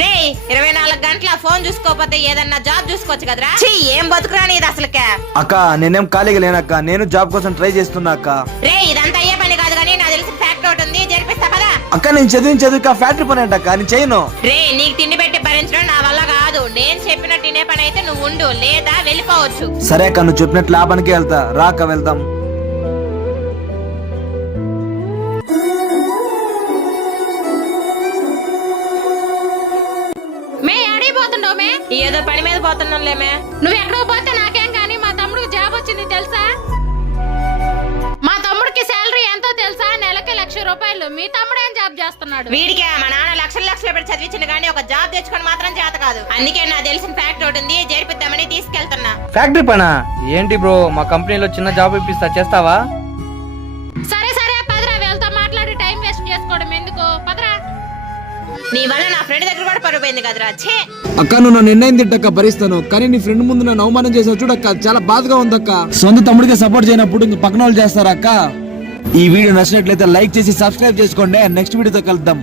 రే 24 గంటల ఫోన్ చూసుకోకపోతే ఏదన్నా జాబ్ చూసుకోవచ్చు కదరా. ఏం బతుకురాని ఇది అసలుకే. అక్క నేనేం ఖాళీగా లేనక్క, నేను జాబ్ కోసం ట్రై చేస్తున్నా అక్క. రే ఇదంతా అయ్యే పని కాదు కానీ నాకు తెలిసి ఫ్యాక్టరీ ఒకటి ఉంది, జరిపిస్తా పదా. అక్క నేను చదివి ఫ్యాక్టరీ పని అంటక్క, నేను చేయను. రే నీకు తిండి పెట్టి భరించడం నా వల్ల కాదు. నేను చెప్పినట్టు తినే పని అయితే నువ్వు ఉండు, లేదా వెళ్ళిపోవచ్చు. సరే అక్క, నువ్వు చెప్పినట్టు లాభానికి వెళ్తా, రాక వెళ్దాం. ఏదో పని మీద పోతున్నాంలేమే. నువ్వు ఎక్కడో పోతే నాకేం కానీ మా తమ్ముడికి జాబ్ వచ్చింది తెలుసా? మా తమ్ముడికి శాలరీ ఎంతో తెలుసా? నెలకి 1,00,000 రూపాయలు. మీ తమ్ముడు ఏం జాబ్ చేస్తున్నాడు? వీడికి మా నాన్న లక్షలు పెట్టి చదివించింది కానీ ఒక జాబ్ తెచ్చుకొని మాత్రం చేత కాదు. అందుకే నాకు తెలిసిన ఫ్యాక్టరీ ఒకటి ఉంది, జరిపిద్దామని తీసుకెళ్తున్నా. ఫ్యాక్టరీ పనా ఏంటి బ్రో? మా కంపెనీలో చిన్న జాబ్ ఇప్పిస్తా, చేస్తావా? సరే సరే పదరా, వెళ్తా. మాట్లాడి టైం వేస్ట్ చేసుకోవడం ఎందుకు, పదరా. నీ వల్ల నా ఫ్రెండ్ దగ్గర కూడా పరువు పోయింది కదరా. ఛే అక్క నువ్వు నన్ను నిర్ణయం తిట్టక్క భరిస్తాను, కానీ నీ ఫ్రెండ్ ముందు నన్ను అవమానం చేసావు చూడక్క, చాలా బాధగా ఉందక్క. సొంత తమ్ముడికి సపోర్ట్ చేయనప్పుడు ఇంక పక్కన వాళ్ళు చేస్తారా అక్క? ఈ వీడియో నచ్చినట్లయితే లైక్ చేసి సబ్స్క్రైబ్ చేసుకోండి. నెక్స్ట్ వీడియోతో కలుద్దాం.